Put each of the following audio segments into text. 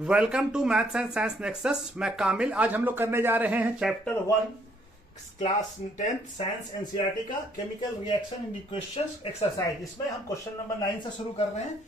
Welcome to maths and science nexus. मैं कामिल। आज हम लोग करने जा रहे हैं chapter 1 class 10th science NCERT का chemical reaction in equations exercise. इसमें हम क्वेश्चन नंबर 9 से शुरू कर रहे हैं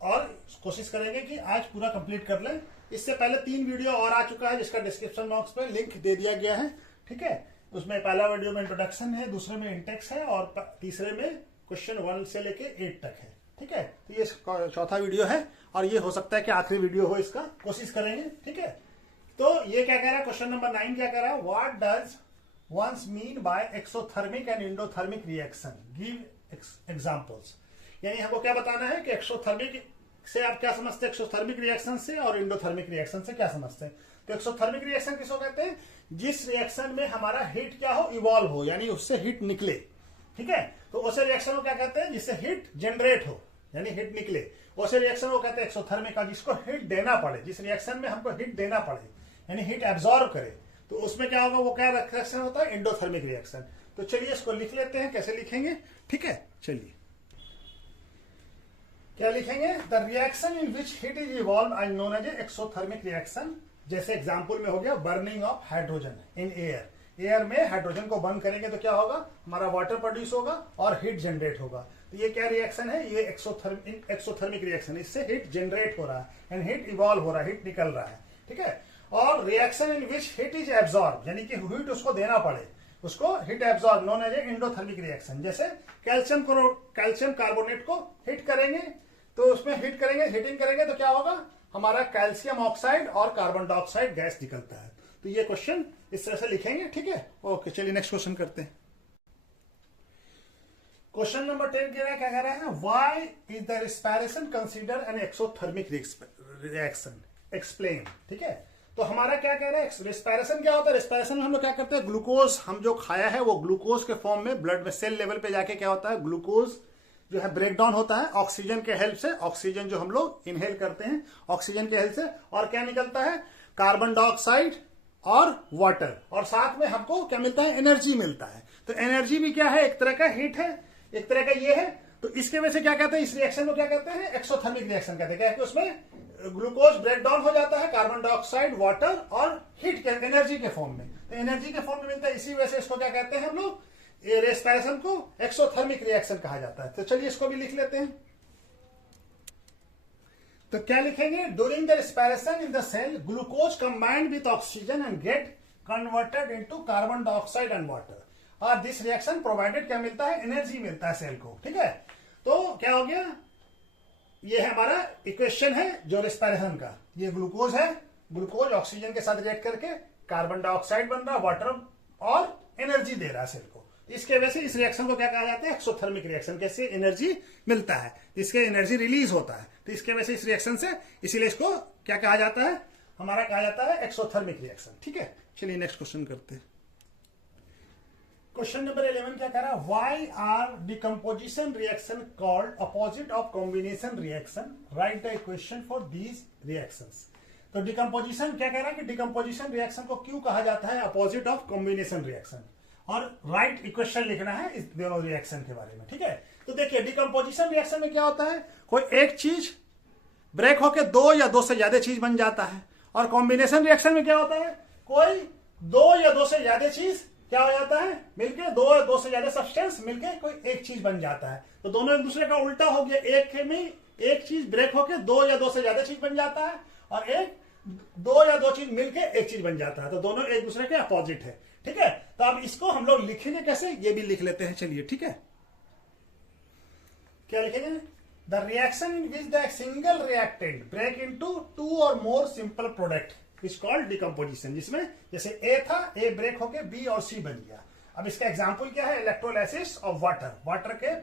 और कोशिश करेंगे कि आज पूरा कंप्लीट कर लें। इससे पहले 3 वीडियो और आ चुका है जिसका डिस्क्रिप्शन बॉक्स में लिंक दे दिया गया है। ठीक है, उसमें पहला वीडियो में इंट्रोडक्शन है, दूसरे में इंटेक्स है और तीसरे में क्वेश्चन 1 से लेके 8 तक है। ठीक है, तो ये चौथा वीडियो है और ये हो सकता है कि आखिरी वीडियो हो इसका, कोशिश करेंगे। ठीक है, तो ये क्या कह रहा है, क्वेश्चन नंबर 9 क्या कह रहा है, what does once mean by exothermic and endothermic reaction, give examples. यानी हमको क्या बताना है कि एक्सोथर्मिक से आप क्या समझते हैं, एक्सोथर्मिक रिएक्शन से और इंडोथर्मिक रिएक्शन से क्या समझते हैं। तो एक्सोथर्मिक रिएक्शन किसको कहते हैं, जिस रिएक्शन में हमारा हीट क्या हो, इवॉल्व हो, यानी उससे हीट निकले। ठीक है, तो उसे रिएक्शन को क्या कहते हैं, जिससे हीट जनरेट हो यानी हीट निकले, उसे रिएक्शन को कहते हैं एक्सोथर्मिक। जिसको हीट देना पड़े, जिस रिएक्शन में हमको हीट देना पड़े यानी हीट एब्जॉर्ब करे, तो उसमें क्या होगा, वो क्या रिएक्शन होता है, इंडोथर्मिक रिएक्शन। तो चलिए इसको लिख लेते हैं, कैसे लिखेंगे। ठीक है, चलिए क्या लिखेंगे, the reaction in which heat is evolve and known as exothermic reaction. जैसे एग्जांपल में हो गया burning of hydrogen in air. Air में हाइड्रोजन को बर्न करेंगे तो क्या होगा, हमारा वाटर प्रोड्यूस होगा और हीट जनरेट होगा। तो ये क्या रिएक्शन है, ये एक्सोथर्मिक रिएक्शन। इससे हीट जनरेट हो रहा है एंड हीट इवॉल्व हो रहा है, हीट निकल रहा है। ठीक है, और reaction in which heat is absorb, यानी कि हीट उसको देना पड़े, उसको heat absorb, known as endothermic reaction. जैसे कैल्शियम कार्बोनेट को हिट करेंगे तो उसमें हीटिंग करेंगे तो क्या होगा, हमारा कैल्शियम ऑक्साइड और कार्बन डाइऑक्साइड गैस निकलता है। तो ये क्वेश्चन इस तरह से लिखेंगे। ठीक है, ओके, चलिए नेक्स्ट क्वेश्चन करते हैं। क्वेश्चन नंबर 10 क्या कह रहा है, why is the respiration consider an exothermic reaction, explain. ठीक है, तो हमारा क्या कह रहा है, रेस्पिरेशन क्या होता है। रेस्पिरेशन में हम लोग क्या करते हैं, ग्लूकोज हम जो खाया है वो ग्लूकोज के फॉर्म में ब्लड में सेल लेवल पे जाके क्या होता है, ग्लूकोज जो है ब्रेक डाउन होता है ऑक्सीजन के हेल्प से। ऑक्सीजन जो हम लोग इनहेल करते हैं ऑक्सीजन के हेल्प से, और क्या निकलता है, कार्बन डाइऑक्साइड और वाटर, और साथ में हमको क्या मिलता है, एनर्जी मिलता है। तो एनर्जी भी क्या है, एक तरह का हीट है, एक तरह का ये है। तो इसके वजह से क्या कहते हैं, इस रिएक्शन को क्या कहते हैं, एक्सोथर्मिक रिएक्शन कहते हैं। क्या है कि उसमें ग्लूकोज ब्रेक डाउन हो जाता है, कार्बन डाइऑक्साइड, वाटर और हीट के एनर्जी के फॉर्म में। तो एनर्जी के फॉर्म में मिलता है, इसी वजह से इसको क्या कहते हैं हम लोग, रेस्पिरेशन को एक्सोथर्मिक रिएक्शन कहा जाता है। तो चलिए इसको भी लिख लेते हैं। तो क्या लिखेंगे, during the respiration in the cell glucose combined with oxygen and get converted into carbon dioxide and water, और दिस रिएक्शन प्रोवाइडेड क्या मिलता है, एनर्जी मिलता है सेल को। ठीक है, तो क्या हो गया, ये हमारा इक्वेशन है जो रेस्पिरेशन का, ये ग्लूकोज है, ग्लूकोज ऑक्सीजन के साथ रिएक्ट करके कार्बन डाइऑक्साइड बन रहा, वाटर और एनर्जी दे रहा है सेल को। इसके वजह से इस रिएक्शन को क्या कहा जाता है, एक्सोथर्मिक रिएक्शन। कैसे एनर्जी मिलता है, इसके एनर्जी रिलीज होता है, तो इसके वजह से इस रिएक्शन से, इसीलिए इसको क्या कहा जाता है, हमारा कहा जाता है एक्सोथर्मिक रिएक्शन। ठीक है, चलिए नेक्स्ट क्वेश्चन करते हैं। क्वेश्चन नंबर 11 क्या कह रहा है, why are decomposition reaction called opposite of combination reaction, write the equation for these reactions. तो डिकम्पोजिशन क्या कह रहा है कि डिकम्पोजिशन रिएक्शन को क्यों कहा जाता है अपोजिट ऑफ कॉम्बिनेशन रिएक्शन, और राइट इक्वेशन लिखना है इस दोनों रिएक्शन के बारे में। ठीक है, तो देखिए डिकम्पोजिशन रिएक्शन में क्या होता है, कोई एक चीज ब्रेक होकर 2 या 2 से ज्यादा चीज बन जाता है, और कॉम्बिनेशन रिएक्शन में क्या होता है, कोई 2 या 2 से ज्यादा चीज क्या हो जाता है, मिलके 2 या 2 से ज्यादा सब्सटेंस मिलके कोई एक चीज बन जाता है। तो दोनों एक दूसरे का उल्टा हो गया, एक में एक चीज ब्रेक होकर 2 या 2 से ज्यादा चीज बन जाता है, और एक 2 या 2 चीज मिलके एक चीज बन जाता है। तो दोनों एक दूसरे के अपोजिट है। ठीक है, तो अब इसको हम लोग लिखेंगे कैसे, ये भी लिख लेते हैं। चलिए, ठीक है, क्या लिखेंगे, the reaction in which the single reactant break into 2 और more simple product is called decomposition. जिसमें जैसे ए था, ए ब्रेक होके बी और सी बन गया। अब इसका एग्जांपल क्या है, इलेक्ट्रोलाइसिस ऑफ वाटर, वाटर के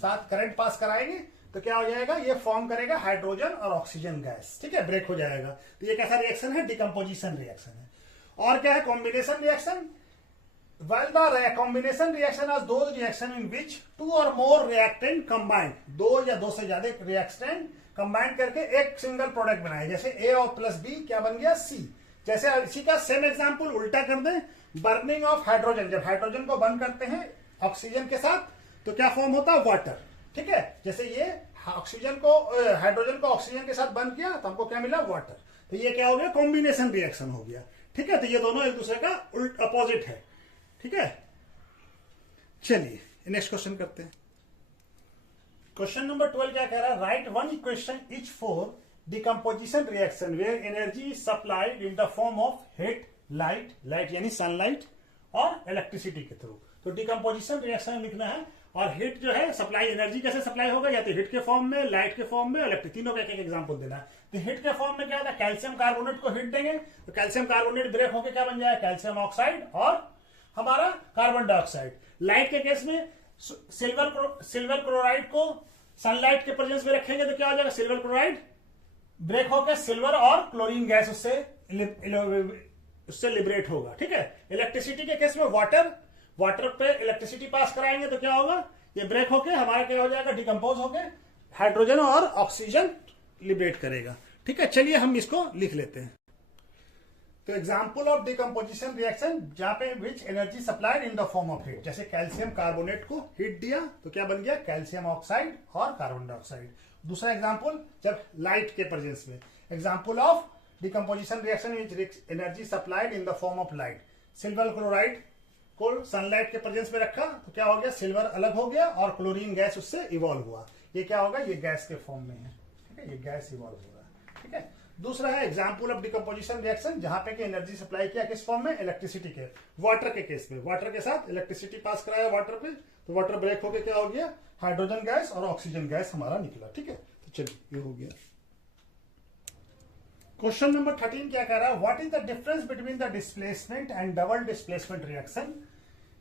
साथ करंट पास कराएंगे तो क्या हो जाएगा, ये फॉर्म करेगा हाइड्रोजन और ऑक्सीजन गैस। ठीक है, ब्रेक हो जाएगा। तो ये कैसा रिएक्शन है, डिकम्पोजिशन रिएक्शन है। और क्या है, combination reaction. While the combination reaction is those reaction in which 2 or more reactant combined, 2 या 2 से ज्यादा reactant combine करके एक सिंगल प्रोडक्ट बनाए। जैसे A और प्लस B क्या बन गया, C। जैसे इसी का सेम एग्जांपल उल्टा कर दें, बर्निंग ऑफ हाइड्रोजन, जब हाइड्रोजन को बर्न करते हैं ऑक्सीजन के साथ तो क्या फॉर्म होता है, वाटर। ठीक है, जैसे ये ऑक्सीजन को हाइड्रोजन को ऑक्सीजन के साथ बर्न किया तो हमको क्या मिला, वाटर। तो ये क्या हो गया, कॉम्बिनेशन रिएक्शन हो गया। ठीक है, तो ये दोनों एक दूसरे का उल्ट अपोजिट है। ठीक है, चलिए नेक्स्ट क्वेश्चन करते हैं। क्वेश्चन नंबर 12 क्या कह रहा है, write one equation each for decomposition reaction where energy is supplied in the form of heat, light यानी सनलाइट और इलेक्ट्रिसिटी के थ्रू। तो डिकम्पोजिशन रिएक्शन लिखना है, और हीट जो है सप्लाई, एनर्जी कैसे सप्लाई होगा, या तो हीट के फॉर्म में, लाइट के फॉर्म में, इलेक्ट्रिक, तीनों का एक एग्जांपल देना है। तो हीट के फॉर्म में क्या होता है, कैल्शियम कार्बोनेट को हीट देंगे तो कैल्शियम कार्बोनेट ब्रेक होकर क्या बन जाए, कैल्शियम ऑक्साइड और हमारा कार्बन डाइऑक्साइड। लाइट के केस में सिल्वर क्लोराइड को सनलाइट के प्रेजेंस में रखेंगे तो क्या हो जाएगा, सिल्वर क्लोराइड ब्रेक होकर सिल्वर और क्लोरीन गैस उससे लिबरेट होगा। ठीक है, इलेक्ट्रिसिटी के केस में वाटर पे इलेक्ट्रिसिटी पास कराएंगे तो क्या होगा, ये ब्रेक होके हमारा क्या हो जाएगा, डिकम्पोज होके हाइड्रोजन और ऑक्सीजन लिबरेट करेगा। ठीक है, चलिए हम इसको लिख लेते हैं। तो एग्जांपल ऑफ डिकम्पोजिशन रिएक्शन जहां पे which energy supplied in the form of heat, जैसे कैल्शियम कार्बोनेट को हीट दिया तो क्या बन गया, कैल्शियम ऑक्साइड और कार्बन डाइऑक्साइड। दूसरा एग्जांपल जब लाइट के प्रेजेंस में, example of decomposition reaction which energy supplied in the form of light, silver chloride को सनलाइट के प्रेजेंस में रखा तो क्या हो गया, सिल्वर अलग हो गया और क्लोरीन गैस उससे इवॉल्व हुआ। ये क्या होगा, ये गैस के फॉर्म में है। ठीक है, ये गैस इवॉल्व हो रहा है। ठीक है, दूसरा है एग्जांपल ऑफ डिकम्पोजिशन रिएक्शन जहां पे कि एनर्जी सप्लाई किया किस फॉर्म में, इलेक्ट्रिसिटी के, वाटर के केस में, वाटर के साथ इलेक्ट्रिसिटी पास कराया वाटर पे तो वाटर ब्रेक होकर क्या हो गया, हाइड्रोजन गैस और ऑक्सीजन गैस हमारा निकला। ठीक है, तो चलिए ये हो गया। क्वेश्चन नंबर 13 क्या कह रहा है, what is the difference between the displacement and double displacement reaction.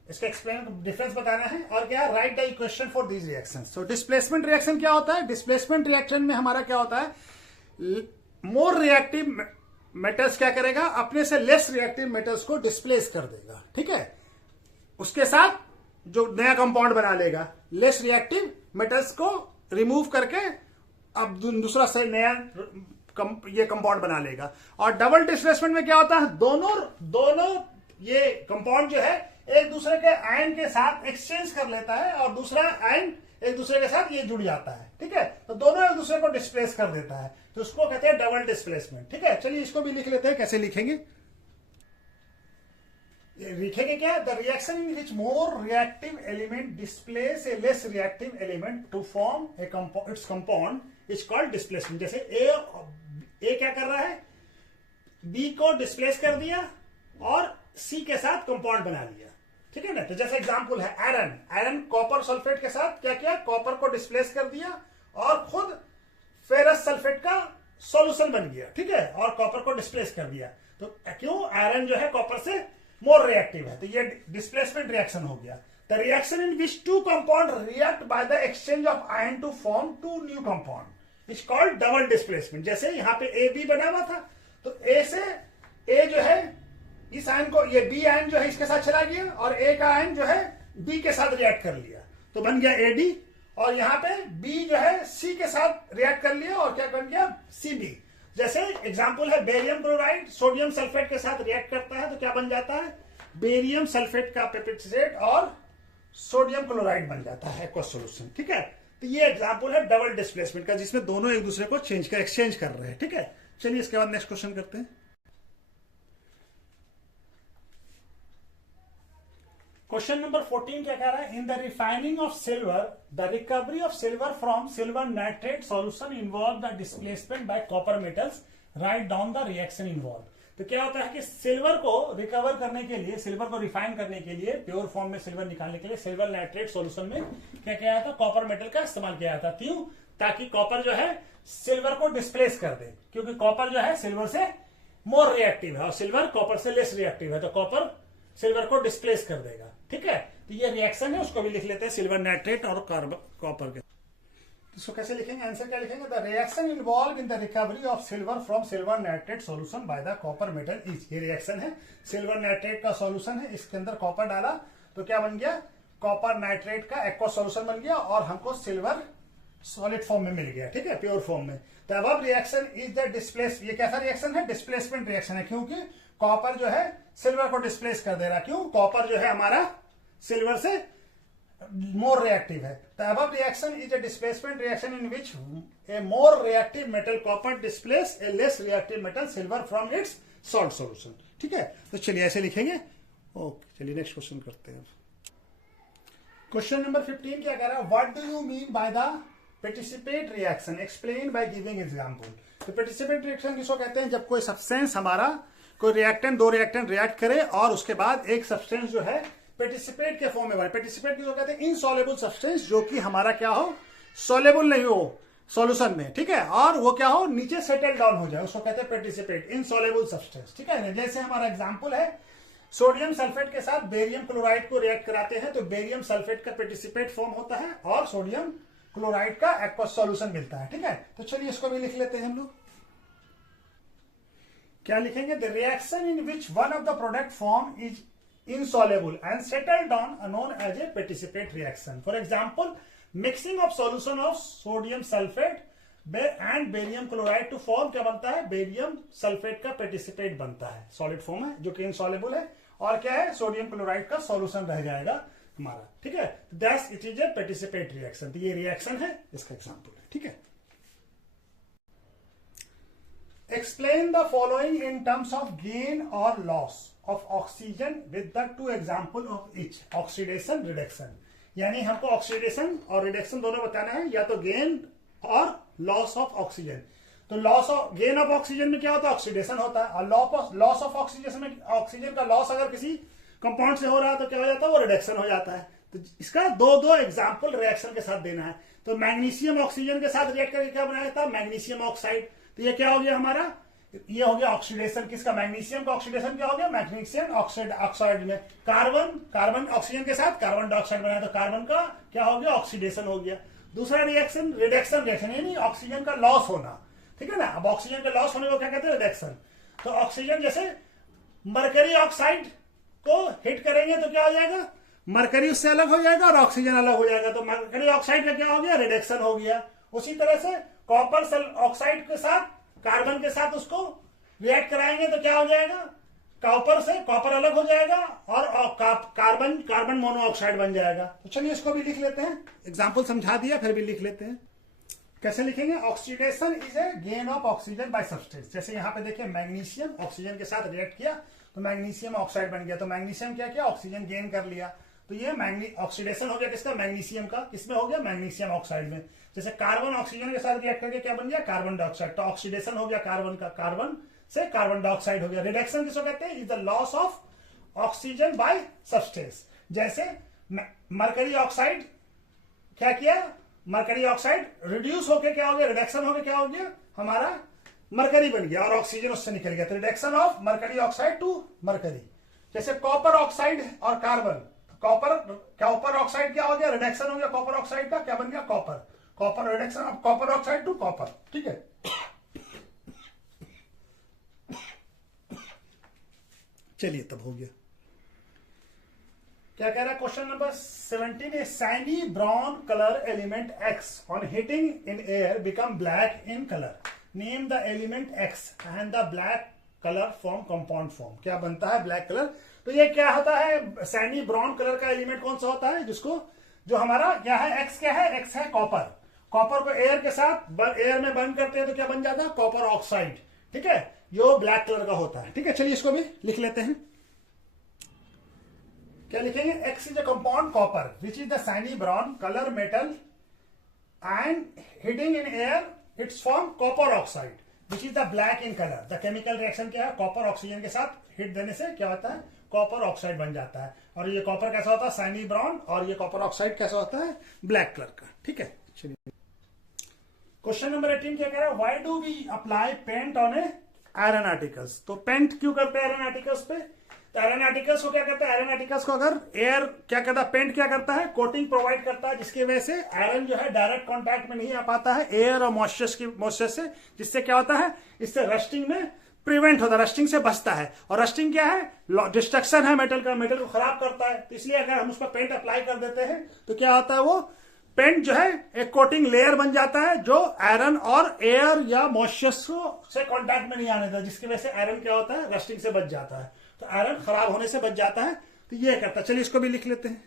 इसका एक्सप्लेन डिफरेंस बताना है, और क्या, right the equation for these reactions. तो डिस्प्लेसमेंट रिएक्शन क्या होता है, डिस्प्लेसमेंट रिएक्शन में हमारा क्या होता है, मोर रिएक्टिव मेटल्स क्या करेगा, अपने से लेस रिएक्टिव मेटल्स को डिस्प्लेस कर देगा। ठीक है, उसके साथ जो नया कंपाउंड बना लेगा, लेस रिएक्टिव मेटल्स को रिमूव करके अब दूसरा से नया ये कंपाउंड बना लेगा। और डबल डिस्प्लेसमेंट में क्या होता है, दोनों ये कंपाउंड जो है एक दूसरे के आयन के साथ एक्सचेंज कर लेता है और दूसरा आयन एक दूसरे के साथ ये जुड़ जाता है। ठीक है, तो दोनों एक दूसरे को डिस्प्लेस कर देता है, तो उसको कहते हैं डबल डिस्प्लेसमेंट। ठीक है, चलिए इसको भी लिख लेते हैं, कैसे लिखेंगे, लिखेंगे क्या, the reaction in which more reactive element displace a less reactive element to form its compound is called displacement. जैसे ए क्या कर रहा है, बी को डिस्प्लेस कर दिया और सी के साथ कंपाउंड बना लिया। ठीक है ना, तो जैसे एग्जांपल है आयरन कॉपर सल्फेट के साथ क्या किया, कॉपर को डिस्प्लेस कर दिया और खुद फेरस सल्फेट का सॉल्यूशन बन गया। ठीक है, और कॉपर को डिस्प्लेस कर दिया। तो क्यों, आयरन जो है कॉपर से मोर रिएक्टिव है, तो ये डिस्प्लेसमेंट रिएक्शन हो गया। The reaction in which two compound react by the exchange of ion to form two new compound is called double displacement. जैसे यहाँ पे ए बी बना हुआ था, तो ए से ए जो है इस आयन को, ये बी आयन जो है इसके साथ चला गया और ए का आयन जो है बी के साथ रिएक्ट कर लिया तो बन गया एडी, और यहाँ पे बी जो है सी के साथ रिएक्ट कर लिया और क्या बन गया, सी बी। जैसे एग्जांपल है बेरियम क्लोराइड सोडियम सल्फेट के साथ रिएक्ट करता है तो क्या बन जाता है, बेरियम सल्फेट का पेप्टाइड और सोडियम क्लोराइड बन जाता है एक्वस सॉल्यूशन। ठीक है, तो ये एग्जांपल है डबल डिस्प्लेसमेंट का, जिसमें दोनों एक दूसरे को एक्सचेंज कर रहे हैं। ठीक है, चलिए इसके बाद नेक्स्ट क्वेश्चन करते हैं। क्वेश्चन नंबर 14 क्या कह रहा है, in the refining of silver the recovery of silver from silver nitrate solution involve the displacement bye copper metals, write down the reaction involve. तो क्या होता है कि सिल्वर को रिकवर करने के लिए, सिल्वर को रिफाइन करने के लिए, प्योर फॉर्म में सिल्वर निकालने के लिए सिल्वर नाइट्रेट सॉल्यूशन में क्या किया जाता है, कॉपर मेटल का इस्तेमाल किया जाता है। क्यों, ताकि कॉपर जो है सिल्वर को डिस्प्लेस कर दे, क्योंकि कॉपर जो है सिल्वर से मोर रिएक्टिव है और सिल्वर कॉपर से लेस रिएक्टिव है, तो कॉपर सिल्वर को डिस्प्लेस कर देगा। ठीक है, तो ये रिएक्शन है, उसको भी लिख लेते हैं सिल्वर नाइट्रेट और कॉपर के। इसको कैसे लिखेंगे, आंसर क्या लिखेंगे, the reaction involve in the recovery of silver from silver nitrate solution by the copper metal is. ये रिएक्शन है, सिल्वर नाइट्रेट का सॉल्यूशन है, इसके अंदर कॉपर डाला तो क्या बन गया, कॉपर नाइट्रेट का एक्वस सॉल्यूशन बन गया और हमको सिल्वर सॉलिड फॉर्म में मिल गया। ठीक है, प्योर फॉर्म में। The above reaction is the displace, ये कैसा रिएक्शन है, डिस्प्लेसमेंट रिएक्शन है, क्योंकि कॉपर जो है सिल्वर को डिस्प्लेस कर दे रहा। क्यों, कॉपर जो है हमारा सिल्वर से मोर रिएक्टिव है। The above reaction is a displacement reaction in which A more reactive metal copper displace a less reactive metal silver from its salt solution. ठीक है, तो चलिए ऐसे लिखेंगे। ओके, चलिए नेक्स्ट क्वेश्चन करते हैं। क्वेश्चन नंबर 15 क्या कह रहा है, what do you mean by the participate reaction, explain by giving example. तो पार्टिसिपेट रिएक्शन किसको कहते हैं, जब कोई सब्सटेंस हमारा, कोई रिएक्टेंट, दो रिएक्टेंट रिएक्ट करे और उसके बाद एक सब्सटेंस जो है पार्टिसिपेट के फॉर्म में बने। पार्टिसिपेट किसको कहते हैं, इनसॉल्युबल सब्सटेंस, जो कि हमारा क्या हो, सॉल्युबल नहीं हो सॉल्यूशन में, ठीक है, और वो क्या हो, नीचे सेटल डाउन हो जाए, उसको कहते हैं पार्टिसिपेट, इनसॉल्युबल सब्सटेंस। ठीक है, जैसे हमारा एग्जांपल है, सोडियम सल्फेट के साथ बेरियम क्लोराइड को रिएक्ट कराते हैं तो बेरियम सल्फेट का पार्टिसिपेट फॉर्म होता है और सोडियम क्लोराइड का एक्वस सॉल्यूशन मिलता है। ठीक है, तो चलिए इसको भी लिख लेते हैं हम लोग। क्या लिखेंगे, the reaction in which one of the product form is insoluble and settle down are known as a participate reaction. For example, mixing of solution of sodium sulfate and barium chloride to form क्या बनता है, barium sulphate का participate बनता है, solid form है जो कि insoluble है, और क्या है, सोडियम क्लोराइड का सॉल्यूशन रह जाएगा हमारा। ठीक है, that's it is a participate reaction. तो ये रिएक्शन है, इसका एग्जांपल है। ठीक है, explain the following in terms of gain or loss of oxygen with the two example of each, oxidation reduction। यानी हमको ऑक्सीडेशन और रिडक्शन दोनों बताना है, या तो गेन और लॉस ऑफ ऑक्सीजन। तो loss of, gain of oxygen में क्या होता है, ऑक्सीडेशन होता है, और लॉस ऑफ ऑक्सीजन में ऑक्सीजन का लॉस अगर किसी कंपाउंड से हो रहा है तो क्या हो जाता है, वो रिडक्शन हो जाता है। तो इसका दो एग्जाम्पल रिएक्शन के साथ देना है। तो मैग्नीशियम ऑक्सीजन के साथ रिएक्ट करके क्या बनाया था, मैग्नीशियम ऑक्साइड। तो ये क्या हो गया हमारा, ये हो गया ऑक्सीडेशन किसका, मैग्नीशियम का ऑक्सीडेशन क्या हो गया, मैग्नीशियम ऑक्साइड में कार्बन ऑक्सीजन के साथ कार्बन डाइऑक्साइड बनाया तो कार्बन का क्या हो गया, ऑक्सीडेशन हो गया। दूसरा रिएक्शन रिडक्शन रिएक्शन, यानी ऑक्सीजन का लॉस होना। ठीक है ना, अब ऑक्सीजन का लॉस होने को क्या कहते हैं, रिडक्शन। तो ऑक्सीजन जैसे मरकरी ऑक्साइड को हिट करेंगे तो क्या हो जाएगा, मरकरी उससे अलग हो जाएगा और ऑक्सीजन अलग हो जाएगा, तो मरकरी ऑक्साइड का क्या हो गया, रिडक्शन हो गया। उसी तरह से कॉपर ऑक्साइड के साथ कार्बन के साथ उसको रिएक्ट कराएंगे तो क्या हो जाएगा, कॉपर से कॉपर अलग हो जाएगा और कार्बन मोनोऑक्साइड बन जाएगा। तो चलिए इसको भी लिख लेते हैं, एग्जांपल समझा दिया, फिर भी लिख लेते हैं। कैसे लिखेंगे, oxidation is a gain of oxygen by substance. जैसे यहाँ पे देखिए, मैग्नीशियम ऑक्सीजन के साथ रिएक्ट किया तो मैग्नीशियम ऑक्साइड बन गया, तो मैग्नीशियम क्या किया, ऑक्सीजन गेन कर लिया, तो ये ऑक्सीडेशन हो गया किसका, मैग्नीशियम का, किसमें हो गया, मैग्नीशियम ऑक्साइड में। जैसे कार्बन ऑक्सीजन के साथ रिएक्ट करके क्या बन गया, कार्बन डाइऑक्साइड, तो ऑक्सीडेशन हो गया कार्बन का, कार्बन से कार्बन डाइऑक्साइड हो गया। रिडक्शन किसको कहते हैं, is the loss of oxygen by substance. जैसे मरकरी ऑक्साइड क्या किया, मरकरी ऑक्साइड रिड्यूस होकर क्या हो गया, रिडक्शन होकर क्या हो गया, हमारा मरकरी बन गया और ऑक्सीजन उससे निकल गया, तो reduction of mercury oxide to mercury. जैसे कॉपर ऑक्साइड और कार्बन, कॉपर ऑक्साइड क्या हो गया, रिडक्शन हो गया कॉपर ऑक्साइड का, क्या बन गया, copper reduction of copper oxide to copper. ठीक है, चलिए तब हो गया। क्या कह रहा है question number 17, A Sandy brown colour element x on heating in air become black in colour, name the element x and the black colour form compound form. क्या बनता है, ब्लैक कलर। तो ये क्या होता है, सैंडी ब्राउन कलर का element कौन सा होता है, जिसको, जो हमारा क्या है, एक्स क्या है, एक्स है कॉपर। कॉपर को एयर के साथ एयर में बर्न करते हैं तो क्या बन जाता है, कॉपर ऑक्साइड। ठीक है, जो ब्लैक कलर का होता है। ठीक है, चलिए इसको भी लिख लेते हैं। क्या लिखेंगे, x is a compound copper which is the Sandy brown colour metal and heating in air it's form copper oxide which is the black in colour. The chemical reaction क्या है, कॉपर ऑक्सीजन के साथ hit देने से क्या होता है, copper oxide बन जाता है। और ये कॉपर कैसा होता है, सैंडी ब्राउन, और ये कॉपर ऑक्साइड कैसा होता है, ब्लैक कलर का। ठीक है, चलिए क्वेश्चन नंबर 18 क्या कह रहा है, why do we apply paint on a iron articles. तो पेंट क्यों करते हैं आयरन आर्टिकल्स पे, तो आयरन आर्टिकल्स को क्या करता है, आयरन आर्टिकल्स को अगर एयर क्या करता है, पेंट क्या करता है, कोटिंग प्रोवाइड करता है, जिसकी वजह से आयरन जो है डायरेक्ट कांटेक्ट में नहीं आ पाता है एयर और मॉइस्चर से, जिससे क्या होता है, इससे रस्टिंग में प्रिवेंट होता है, रस्टिंग से बचता है। और रस्टिंग क्या है, डिस्ट्रक्शन है मेटल का, मेटल को खराब करता है। तो इसलिए अगर हम उस पर पेंट अप्लाई कर देते हैं तो क्या होता है, वो पेंट जो है एक कोटिंग लेयर बन जाता है जो आयरन और एयर या मॉइस्चर से कांटेक्ट में नहीं आने देता, जिसकी वजह से आयरन क्या होता है, रस्टिंग से बच जाता है, तो आयरन खराब होने से बच जाता है। तो ये करता है, चलिए इसको भी लिख लेते हैं।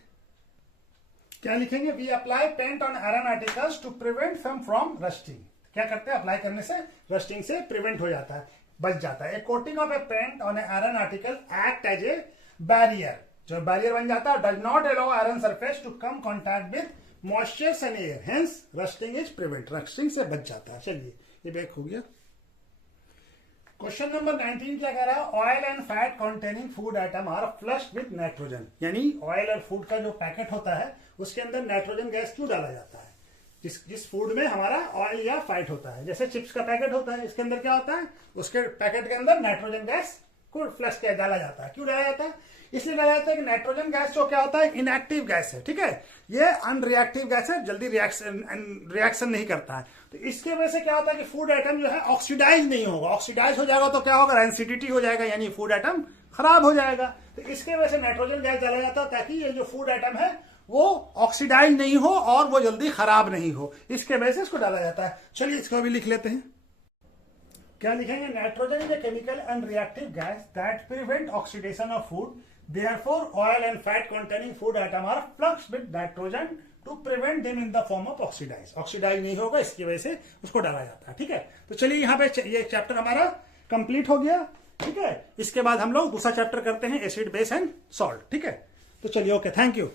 क्या लिखेंगे, we apply paint on iron articles to prevent from rusting. क्या करते हैं, अप्लाई करने से रस्टिंग से प्रिवेंट हो जाता है, बच जाता है। A coating of a paint on a iron article act as a barrier, जो बैरियर बन जाता है, does not allow iron surface to come contact with moisture and air, hence rusting is prevent, rusting से बच जाता है। चलिए ये बैक हो गया। क्वेश्चन नंबर 19 क्या कह रहा है, oil and fat containing food item are flushed with nitrogen, यानी ऑयल और फूड का जो पैकेट होता है उसके अंदर नाइट्रोजन गैस क्यों डाला जाता है। जिस फूड में हमारा ऑयल या फैट होता है, जैसे चिप्स का पैकेट होता है, इसके अंदर क्या होता है, उसके पैकेट के अंदर नाइट्रोजन गैस को फ्लश किया डाला जाता है। क्यों डाला जाता है, इसलिए डाला जाता है कि नाइट्रोजन गैस जो क्या होता है, इनएक्टिव गैस है, ठीक है, ये अनरिएक्टिव गैस है, जल्दी रिएक्शन नहीं करता है। तो इसके वजह से क्या होता है कि फूड आइटम जो है ऑक्सीडाइज नहीं होगा, ऑक्सीडाइज हो जाएगा तो क्या होगा, रेंसिडिटी हो जाएगा, यानी फूड आइटम खराब हो जाएगा। तो इसके वजह से नाइट्रोजन गैस डाला जाता है ताकि ये जो फूड आइटम है वो ऑक्सीडाइज नहीं हो और वो जल्दी खराब नहीं हो, इसके वजह से इसको डाला जाता है। चलिए इसको भी लिख लेते हैं। क्या लिखेंगे, nitrogen is a chemical unreactive gas that prevent oxidation of food, therefore oil and fat containing food item are flushed with nitrogen to prevent them in the form of oxidize, oxidise नहीं होगा, इसकी वजह से उसको डाला जाता है। ठीक है, तो चलिए यहाँ पे ये चैप्टर हमारा कंप्लीट हो गया। ठीक है, इसके बाद हम लोग दूसरा चैप्टर करते हैं, एसिड बेस एंड सॉल्ट। ठीक है, तो चलिए ओके, थैंक यू।